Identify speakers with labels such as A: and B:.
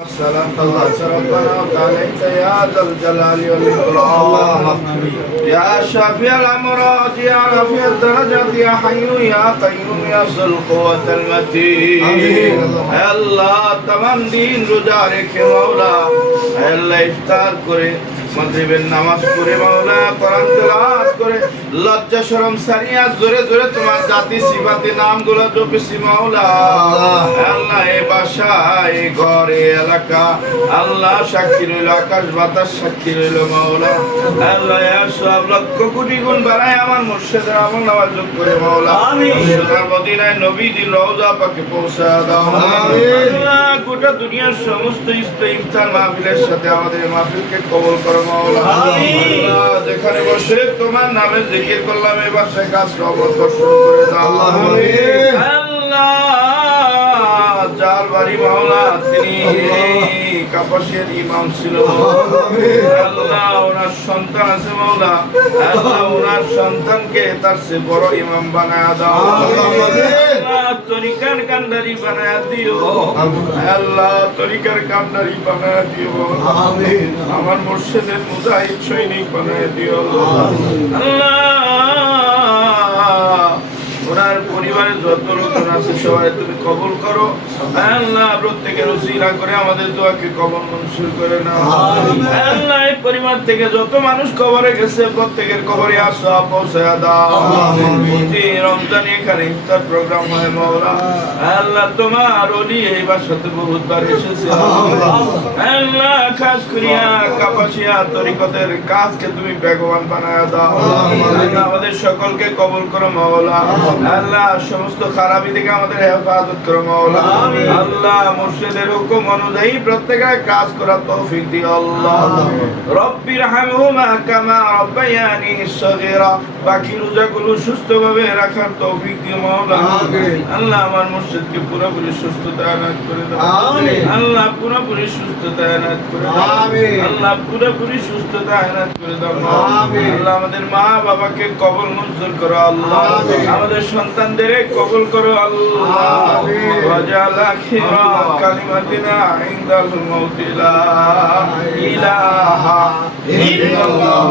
A: السلام تبارك ربنا وتعاليت يا ذا الجلال والإكرام يا شافي الأمراض يا رفيع الدرجات يا حي يا قيوم يا ذو القوة المتين يا الله تمام দিন রোজা রেখে মাওলা হে আল্লাহ ইফতার করে মাগরিবের নামাজ পড়ে মাওলা কোরআন তেলাওয়াত করে লজ্জা শরম সারিয়া জোরে জোরে তোমার জাতি সিফাতে নামগুলো জপেছি মাওলা হে আল্লাহ এ বাসা এ ঘর এ এলাকা। আল্লাহ সাক্ষী রইল আকাশ বাতাস সাক্ষী রইল মাওলা। আল্লাহ সব লক্ষ কোটি গুণ বাড়ায় আমার মুর্শিদের আমল নামাজ যোগ করে মাওলা।
B: আমিন।
A: মদিনায় নবী রওজা পাকে পৌঁছা দাও।
B: আমিন।
A: গোটা দুনিয়ার সমস্ত ইস্তে ইফতার মাহফিলের সাথে আমাদের মাহফিলকে কবল করো মাওলা।
B: আমিন।
A: যেখানে বসে তোমার নামে জিকির করলাম এবার সে কাজ বর্ষণ করে দাও। আল্লাহ যার বাড়ি মাওলা তিনি কাপাসের ইমাম ছিল। আল্লাহ। সন্তান আছে মাওলা আল্লাহ ওনার সন্তানকে তার সে বড় ইমাম বানায় দাও। তরিকার কান্ডারি বানায় দিও। আল্লাহ তরিকার কান্ডারি বানায় দিও। আমার মুর্শিদের মুজাহিদ সৈনিক বানায় দিও। আল্লাহ ওনার পরিবারের যত লোকজন আছে সবাই তুমি কবল করো। আল্লাহ প্রত্যেকের উসিলা করে আমাদের দোয়াকে কবল মনসুর করে না আল্লাহ এই পরিবার থেকে যত মানুষ কবরে গেছে প্রত্যেকের কবরে আসো পৌঁছায় দাও। রমজান এখানে ইফতার প্রোগ্রাম হয় মাওলা। আল্লাহ তোমার ওলি এই বাসাতে বহুতবার এসেছে। আল্লাহ খাস করিয়া কাপাসিয়া তরিকতের কাজকে তুমি বেগবান বানায় দাও। আমাদের সকলকে কবুল করো মাওলা। আল্লাহ সমস্ত খারাপি থেকে আমাদের হেফাজত করো মাওলা। আল্লাহ মুর্শিদের হুকুম অনুযায়ী প্রত্যেকের কাজ করার তৌফিক দিও আল্লাহ। রব্বির হামহুমা কামা রব্বায়ানি সগীরা। বাকি রোজাগুলো সুস্থভাবে রাখার তৌফিক দিও মাওলা আল্লাহ আমার মুর্শিদকে পুরোপুরি সুস্থতা আনাত করে দাও। আল্লাহ পুরোপুরি সুস্থতা আনাত করে দাও। আল্লাহ পুরোপুরি সুস্থতা আনাত করে দাও আল্লাহ আমাদের মা বাবাকে কবল মঞ্জুর করো আল্লাহ। আমাদের সন্তানদের কবল করো আল্লাহ। ওয়াজাল আখিরা কালিমাতিনা ইনদাল মাউতি লা ইলাহা ইল্লাল্লাহ